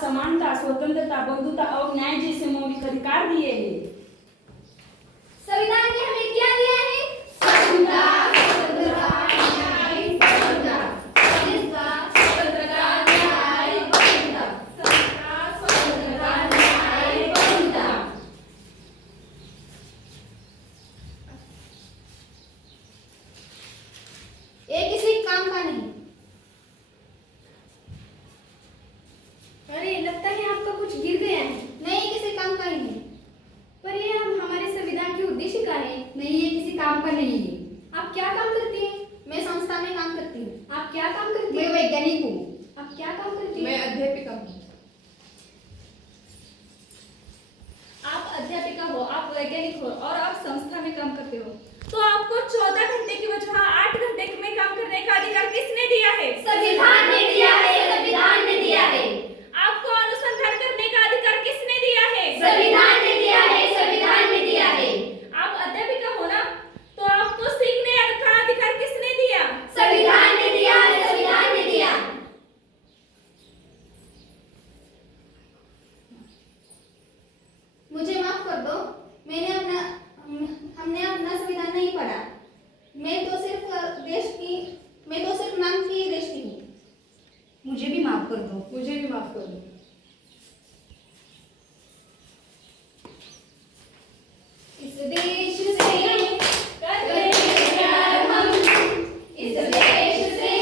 समानता, स्वतंत्रता, बंधुता और न्याय जैसे मौलिक अधिकार दिए हैं। संविधान ने हमें क्या दिया है? स्वतंत्रता, स्वतंत्रता, न्याय, बंधुता। स्वतंत्रता, स्वतंत्रता, न्याय, बंधुता। स्वतंत्रता, स्वतंत्रता, न्याय, बंधुता। ये किसी काम का नहीं। अरे लगता है आपका कुछ गिर गया है। नहीं, किसी काम का ही नहीं। पर ये हम हमारे संविधान के उद्देश्य का है। नहीं, ये किसी काम का नहीं है। आप क्या काम करती हैं? मैं संस्था में काम करती हूँ। आप क्या काम करती हैं? मैं वैज्ञानिक हूँ। आप क्या काम करती हैं? मैं अध्यापिका हूँ। आप अध्यापिका हो, आप वैज्ञानिक हो और आप संस्था में काम करते हो। तो आपको 14 घंटे की वजह 8 घंटे में काम करने का अधिकार किसने दिया है? संविधान ने दिया है। संविधान ने दिया है। आपको अनुसंधान करने का अधिकार किसने दिया है? संविधान ने दिया है। संविधान ने दिया है। आप अध्यापिका हो ना, तो आपको सीखने का अधिकार किसने दिया? संविधान ने दिया है। संविधान ने दिया। मुझे माफ कर दो, हमने अपना संविधान नहीं पढ़ा। मैं तो सिर्फ नाम की देश की हूँ। मुझे भी माफ कर दो। मुझे भी माफ कर दो। इस देश से करते हैं प्यार हम, इस देश से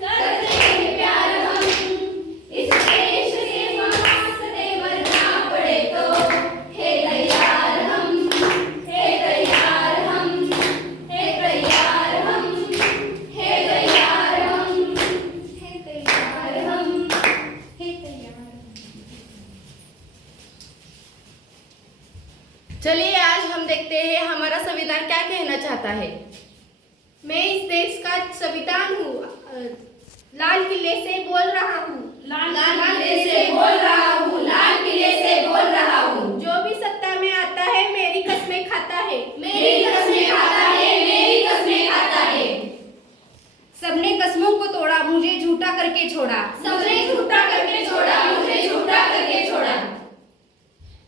करते हैं प्यार हम, इस देश के वास्ते मरना पड़े तो है तैयार हम, है तैयार हम, है तैयार हम, है तैयार हम, है तैयार हम, है तैयार। चलिए आज हम देखते हैं हमारा संविधान क्या कहना चाहता है। मैं इस देश का संविधान हूँ। लाल किले से बोल रहा हूँ। लाल किले से बोल रहा हूँ। लाल किले से बोल रहा हूँ। जो भी सत्ता में आता है मेरी कसमें खाता है। मेरी कसमें खाता है। मेरी कसमें खाता है। कसमों को तोड़ा, मुझे झूठा करके छोड़ा। सबने झूठा करके छोड़ा, मुझे झूठा करके छोड़ा।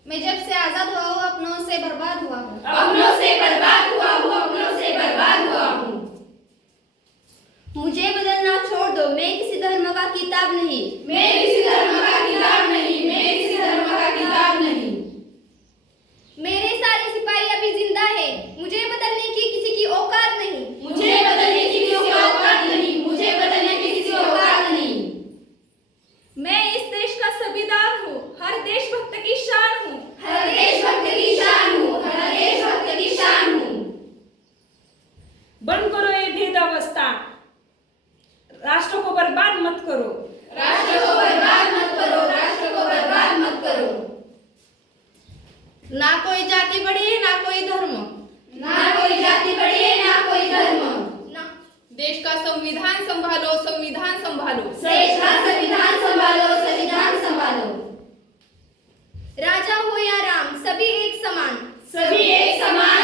मैं जब से आजाद हुआ हूँ अपनों से बर्बाद हुआ हूँ। अपनों से बर्बाद हुआ हूँ, अपनों से बर्बाद हुआ हूँ। मुझे बदलना छोड़ दो, मैं किसी धर्म का किताब नहीं। मैं किसी धर्म का किताब नहीं, मैं किसी धर्म का किताब नहीं। मेरे सारे सिपाही अभी जिंदा है, मुझे बदलने की किसी की औकात नहीं। मुझे बदलने की किसी औकात नहीं, मुझे बदलने की किसी औकात नहीं। मैं इस देश का संविधान हूँ, हर देशभक्त की शान हूँ। हर देशभक्त की शान हूँ, हर देशभक्त की शान हूँ। बंद करो ये भेद अवस्था, राष्ट्र को बर्बाद मत करो। राष्ट्र को बर्बाद मत करो, राष्ट्र को बर्बाद मत करो। ना कोई जाति बढ़ी है, ना कोई धर्म। ना कोई जाति बढ़ी है, ना कोई धर्म। ना देश का संविधान संभालो, संविधान संभालो। देश का संविधान संभालो, संविधान संभालो। राजा हो या राम, सभी एक समान। सभी एक समान,